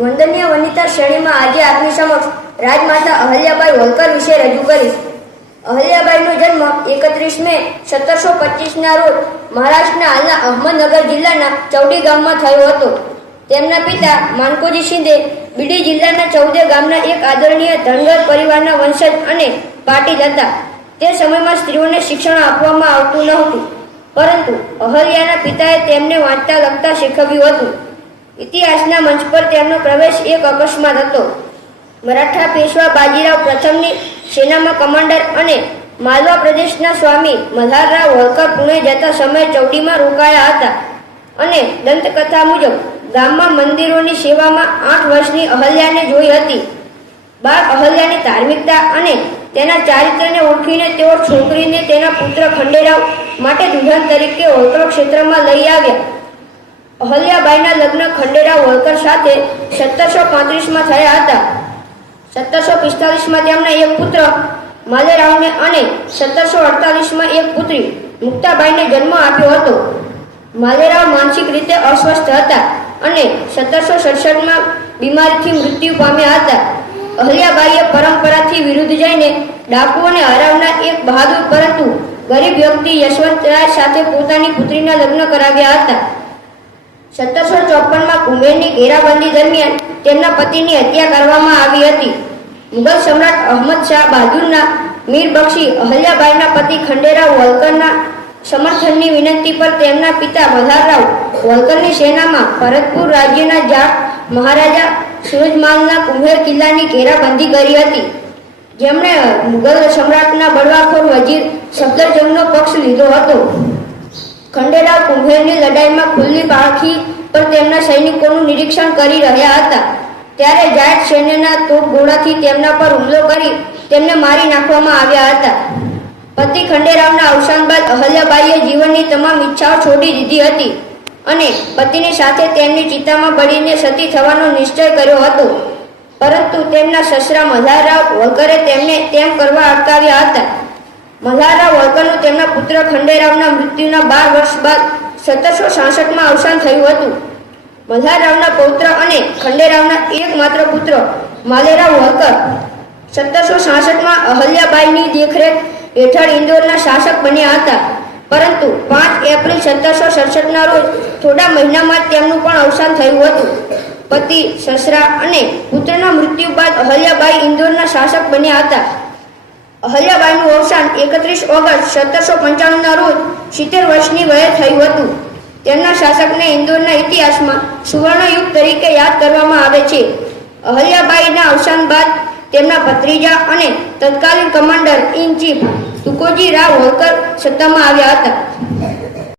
વંદનીય વનિતા શ્રેણીમાં આજે આપની સમક્ષ રાજમાતા અહલ્યાબાઈ હોલકર વિશે રજૂ કરીશ. અહલ્યાબાઈનો જન્મ 31 મે 1725ના રોજ મહારાષ્ટ્રના હાલના અહમદનગર જિલ્લાના ચૌડી ગામમાં થયો હતો. તેમના પિતા માનકોજી શિંદે બીડી જિલ્લાના ચૌદે ગામના એક આદરણીય ધનગર પરિવારના વંશજ અને પાટીલ હતા. તે સમયમાં સ્ત્રીઓને શિક્ષણ આપવામાં આવતું નહોતું, પરંતુ અહલ્યાના પિતાએ તેમને વાંચતા લખતા શીખવ્યું હતું. ઇતિહાસના મંચ પર તેમનો પ્રવેશ એક અકસ્માત હતો. મરાઠા પેશવા બાજીરાવ પ્રથમની સેનામાં કમાન્ડર અને માલવા પ્રદેશના સ્વામી મલ્હારરાવ હોલકર પુણે જતા સમયે ચૌડીમાં રોકાયા હતા અને દંતકથા મુજબ ગામમાં મંદિરોની સેવામાં 8 વર્ષની અહલ્યાને જોઈ હતી. બાળ અહલ્યાની ધાર્મિકતા અને તેના ચારિત્ર્યને ઓળખીને તેઓ છોકરીને તેના પુત્ર ખંડેરાવ માટે દુલ્હન તરીકે હોલકર ક્ષેત્રમાં લઈ આવ્યા. અહલ્યાબાઈના લગ્ન ખંડેરાવ હોલકર સાથે 1735માં થયા હતા. 1745માં તેમના એક પુત્ર માલેરાવને અને 1748માં એક પુત્રી મુક્તાબાઈને જન્મ આપ્યો હતો. માલેરાવ માનસિક રીતે અસ્વસ્થ હતા અને 1767માં બીમારીથી મૃત્યુ પામ્યા હતા. અહલ્યાબાઈએ પરંપરાથી વિરુદ્ધ જઈને ડાકુઓને હરાવનાર એક બહાદુર પરંતુ ગરીબ વ્યક્તિ યશવંતરાય સાથે પોતાની પુત્રીના લગ્ન કરાવ્યા હતા. 1754માં કુંભેરની ઘેરાબંધી દરમિયાન તેમના પતિની હત્યા કરવામાં આવી હતી. મુગલ સમ્રાટ અહમદ શાહ બહાદુરના મીર બક્ષી અહલ્યાબાઈના પતિ ખંડેરાવ હોલકરના સમર્થનની વિનંતી પર તેમના પિતા મલ્હારરાવ હોલકરની સેનામાં ભરતપુર રાજ્યના જાટ મહારાજા સુરજમાલના કુંભેર કિલ્લાની ઘેરાબંધી કરી હતી, જેમણે મુગલ સમ્રાટના બળવાખોર વજીર સફદરજંગનો પક્ષ લીધો હતો. ખંડેરાવ કુંભેરની લડાઈમાં ખુલ્લી પાંખી પર તેમના સૈનિકોનું નિરીક્ષણ કરી રહ્યા હતા, ત્યારે જાટ સૈન્યના તોપગોળાથી તેમના પર હુમલો કરી તેમને મારી નાખવામાં આવ્યા હતા. પતિ ખંડેરાવના અવસાન બાદ અહલ્યાબાઈએ જીવનની તમામ ઈચ્છાઓ છોડી દીધી હતી અને પતિની સાથે તેમની ચિતામાં બળીને સતી થવાનો નિશ્ચય કર્યો હતો, પરંતુ તેમના સસરા મલ્હારરાવ હોલકરે તેમને તેમ કરવા અટકાવ્યા હતા. મલ્હારરાવ હોલકરનું તેમના પુત્ર ખંડેરાવના મૃત્યુના 12 વર્ષ બાદ 1766માં અવસાન થયું હતું. મલ્હારરાવના પૌત્ર અને ખંડેરાવના એકમાત્ર પુત્ર માલેરાવ હોલકર 1766માં અહલ્યાબાઈની દેખરેખ હેઠળ ઇન્દોરના શાસક બન્યા હતા, પરંતુ 5 એપ્રિલ 1767ના રોજ થોડા મહિનામાં તેમનું પણ અવસાન થયું હતું. પતિ, સસરા અને પુત્રના મૃત્યુ બાદ અહલ્યાબાઈ ઇન્દોરના શાસક બન્યા હતા. અહલ્યાબાઈનું અવસાન 31 ઓગસ્ટ 1795ના રોજ 70 વર્ષની વયે થયું હતું. તેમના શાસકને ઇન્દોરના ઇતિહાસમાં સુવર્ણયુગ તરીકે યાદ કરવામાં આવે છે. અહલ્યાબાઈના અવસાન બાદ તેમના ભત્રીજા અને તત્કાલીન commander in chief Tukoji Rao Holkar સત્તામાં આવ્યા હતા.